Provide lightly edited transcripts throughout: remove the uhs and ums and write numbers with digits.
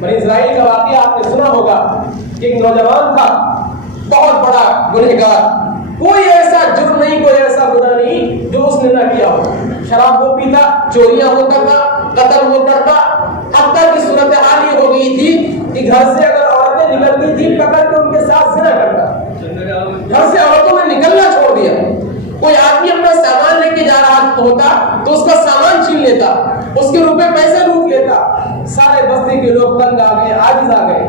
بنی اسرائیل کا واقعہ آپ نے سنا ہوگا کہ ایک نوجوان تھا بہت بڑا گنہگار، کوئی ایسا جرم نہیں، کوئی ایسا گناہ نہیں جو اس نے نہ کیا ہو۔ شراب وہ پیتا، چوریاں وہ کرتا، قتل وہ کرتا، حتیٰ کہ صورتحال یہ ہو گئی تھی کہ گھر سے اگر عورتیں نکلتی تھی پکڑ کے ان کے ساتھ زنا کرتا، گھر سے عورتوں نے نکلنا چھوڑ دیا۔ کوئی آدمی اپنا سامان لے کے جا رہا ہوتا تو اس کا سامان چھین لیتا، اس کے روپے پیسے لوٹ لیتا۔ سارے بستی کے لوگ تنگ آ گئے، عاجز آ گئے۔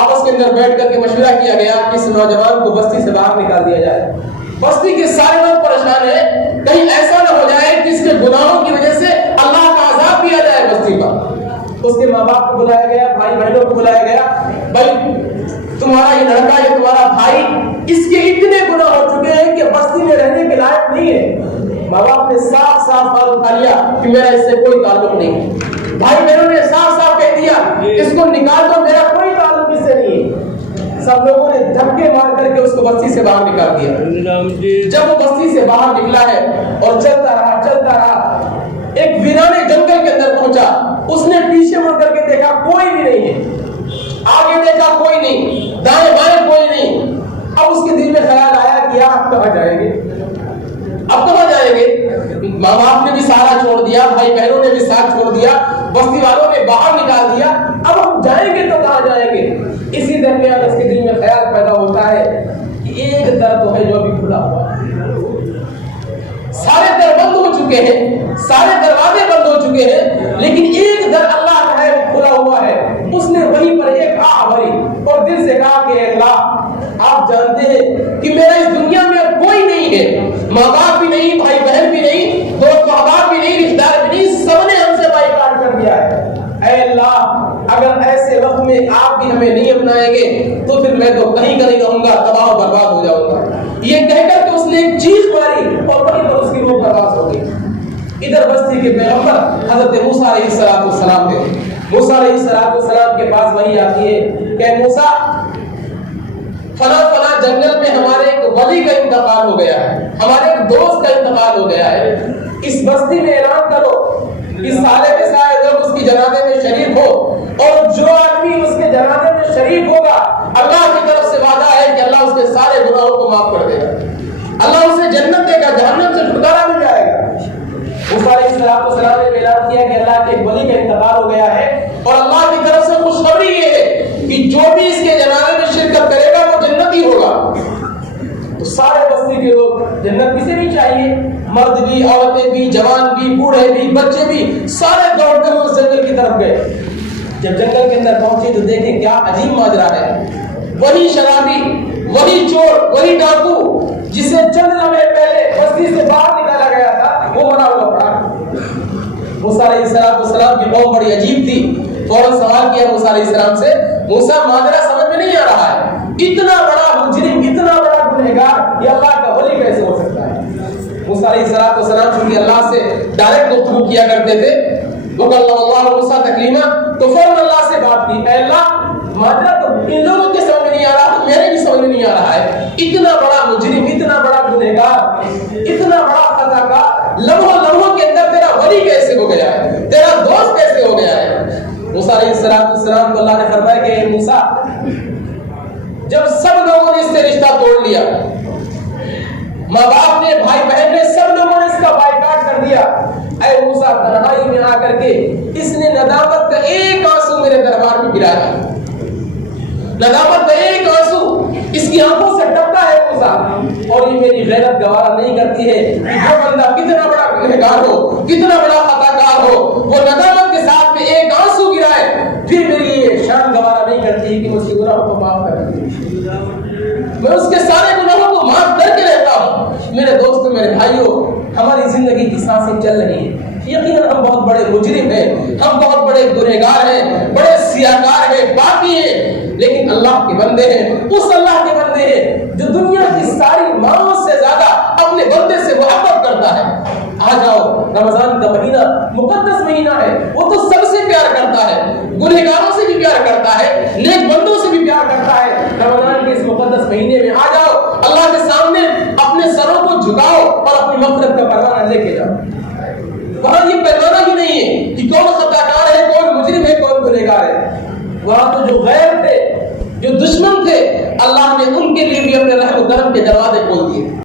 آپس کے اندر بیٹھ کر کے مشورہ کیا گیا کہ اس نوجوان کو بستی سے باہر نکال دیا جائے۔ بستی کے سارے لوگ پریشان ہیں، کہیں ایسا نہ ہو جائے کہ اس کے گناہوں کی وجہ سے اللہ کا عذاب دیا جائے بستی پر۔ اس کے ماں باپ کو بلایا گیا، بھائی بہنوں کو بلایا گیا، بھائی تمہارا یہ لڑکا، یہ تمہارا بھائی، اس کے اتنے گناہ ہو چکے ہیں کہ بستی میں رہنے کے لائق نہیں ہے۔ ماں باپ نے صاف صاف ہاتھ اٹھا لیا کہ میرا اس سے کوئی تعلق نہیں۔ بھائی بہنوں نے صاف صاف کہہ دیا اس کو نکال دو، میرا کوئی تعلق اس سے نہیں ہے۔ سب لوگوں نے دھکے مار کر کے اس کو بستی سے باہر نکال دیا۔ جب وہ بستی سے باہر نکلا ہے اور چلتا رہا، ایک ویرانے جنگل کے اندر پہنچا، اس نے پیچھے مڑ کر کے دیکھا کوئی بھی نہیں ہے، آگے دیکھا کوئی نہیں، دائیں بائیں کوئی نہیں۔ اب اس کے دل میں خیال آیا کہ آپ کہاں جائیں گے، اب کہاں جائیں گے؟ ماں باپ نے بھی سارا چھوڑ دیا، بھائی بہنوں نے بھی ساتھ چھوڑ دیا، بستی والوں نے باہر نکال دیا، اب ہم جائیں گے تو کہاں جائیں گے؟ اسی درمیان اس کے دل میں خیال پیدا ہوتا ہے کہ ایک در تو ہے جو ابھی کھلا ہوا ہے، سارے در بند ہو چکے ہیں، سارے دروازے بند ہو چکے ہیں، لیکن ایک در اللہ کا ہے کھلا ہوا ہے۔ اس نے وہیں پر ایک آہ بھری اور دل سے کہا کہ اللہ آپ جانتے ہیں کہ میرا اس دنیا میں اب کوئی نہیں ہے، ماں باپ بھی نہیں، بھائی بہن بھی نہیں، دوست احباب بھی نہیں، رشتہ دار بھی نہیں، سب نے ہم سے بائیکاٹ کر دیا ہے۔ اے اللہ اگر ایسے وقت میں آپ بھی ہمیں نہیں اپنائیں گے تو پھر میں تو کہیں کا نہیں رہوں گا، تباہ و برباد ہو جاؤں گا۔ یہ کہہ کر کے اس نے ایک چیخ ماری اور وہیں پر اس کی روح پرواز ہو گئی۔ ادھر بستی کے پیغمبر حضرت موسیٰ علیہ السلام تھے۔ موسیٰ علیہ السلام کے پاس وحی آتی ہے کہ موسیٰ فلاں فلاں جنگل میں ہمارے ایک ولی کا انتقال ہو گیا ہے، ہمارے ایک دوست کا انتقال ہو گیا ہے، اس بستی میں اعلان کرو کہ سارے کے سارے لوگ اس کی جنازے میں شریک ہو، اور جو آدمی اس کے جنازے میں شریک ہوگا اللہ کی طرف سے وعدہ ہے کہ اللہ اس کے سارے گناہوں کو معاف کر دے گا، اللہ اسے جنت دے گا، جہنم سے چھٹکارا مل جائے گا۔ موسیٰ علیہ السلام نے اعلان کیا کہ اللہ کے ایک ولی کا انتقال ہو گیا ہے، اور اللہ کی طرف سے خوشخبری یہ ہے کہ جو بھی اس کے جنازے میں شرکت کرے گا وہ جنتی ہوگا۔ تو سارے بستی کے لوگ جنت کسے نہیں چاہیے، مرد بھی، عورتیں بھی، جوان بھی، بوڑھے بھی، بچے بھی، سارے دوڑتے ہوئے اس جنگل کی طرف گئے۔ جب جنگل کے اندر پہنچے تو دیکھیں کیا عجیب ماجرا ہے، وہی شرابی، وہی چور، وہی ڈاکو جسے چند لمحے پہلے بستی سے باہر نکالا گیا تھا وہ مرا ہوا پڑا۔ موسیٰ علیہ السلام کی قوم بڑی عجیب تھی، فوراً سوال کیا موسیٰ علیہ السلام سے، موسیٰ ماجرا سمجھ میں نہیں آ رہا ہے، اتنا بڑا مجرم، اتنا بڑا گنہگار یہ اللہ کا ولی کیسے ہو سکتا ہے؟ موسیٰ علیہ السلام چونکہ اللہ سے ڈائریکٹ گفتگو کیا کرتے تھے، وَكَلَّمَ اللَّهُ مُوسَىٰ تَكْلِيمًا، تو فوراً اللہ سے بات کی، اے اللہ ماجرا تو ان لوگوں کے سمجھ میں نہیں آ رہا، تو میرے بھی سمجھ میں نہیں آ رہا ہے، اتنا بڑا مجرم، اتنا بڑا گنہگار، اتنا بڑا خطا کار لمحوں کے اندر تیرا ولی کیسے ہو گیا ہے، تیرا دوست کیسے ہو گیا ہے؟ موسیٰ علیہ السلام کو اللہ نے فرمایا کہ اے موسیٰ جب سب لوگوں نے اس سے رشتہ توڑ لیا، ماں باپ نے، بھائی بہن نے، سب لوگوں نے اس کا بائیکاٹ کر دیا، اے موسیٰ تنہائی میں آ کر کے اس نے ندامت کا ایک آنسو میرے دربار میں گرایا، ندامت کا ایک آنسو اس کی آنکھوں سے ٹپتا ہے موسیٰ، اور یہ میری غیرت گوارا نہیں کرتی ہے کہ جو بندہ کتنا بڑا گنہگار ہو، کتنا بڑا خطا کار ہو، وہ ندامت کے ساتھ میں ایک آنسو گرائے، پھر میری یہ شان گوارا نہیں کرتی کہ اس کے گناہوں کو معاف کر دوں، میں اس کے سارے گناہوں کو معاف کر کے رہتا ہوں۔ میرے دوستوں، میرے بھائیوں، ہماری زندگی کی سانسیں چل رہی ہیں، یقیناً ہم بہت بڑے مجرم ہیں، ہم بہت بڑے گنہگار ہیں، بڑے سیاہکار ہیں، پاپی ہیں، لیکن اللہ کے بندے ہیں، اس اللہ کے بندے ہیں جو دنیا کی ساری ماؤں سے زیادہ اپنے بندے سے محبت کرتا ہے۔ آ جاؤ، رمضان کا مہینہ مقدس مہینہ ہے، وہ تو سب سے پیار کرتا ہے، گنہگاروں سے بھی پیار کرتا ہے، نیک بندوں سے بھی پیار کرتا ہے۔ رمضان کے اس مقدس مہینے میں آ جاؤ، اللہ کے سامنے اپنے سروں کو جھکاؤ اور اپنی مغفرت کا پیغام لے کے جاؤ۔ وہاں یہ پیغام ہی نہیں ہے کہ کون خطا کار ہے، کون مجرم ہے، نگار ہے، وہاں تو جو غیر تھے، جو دشمن تھے، اللہ نے ان کے لیے بھی اپنے رحم و کرم کے دروازے کھول دیے۔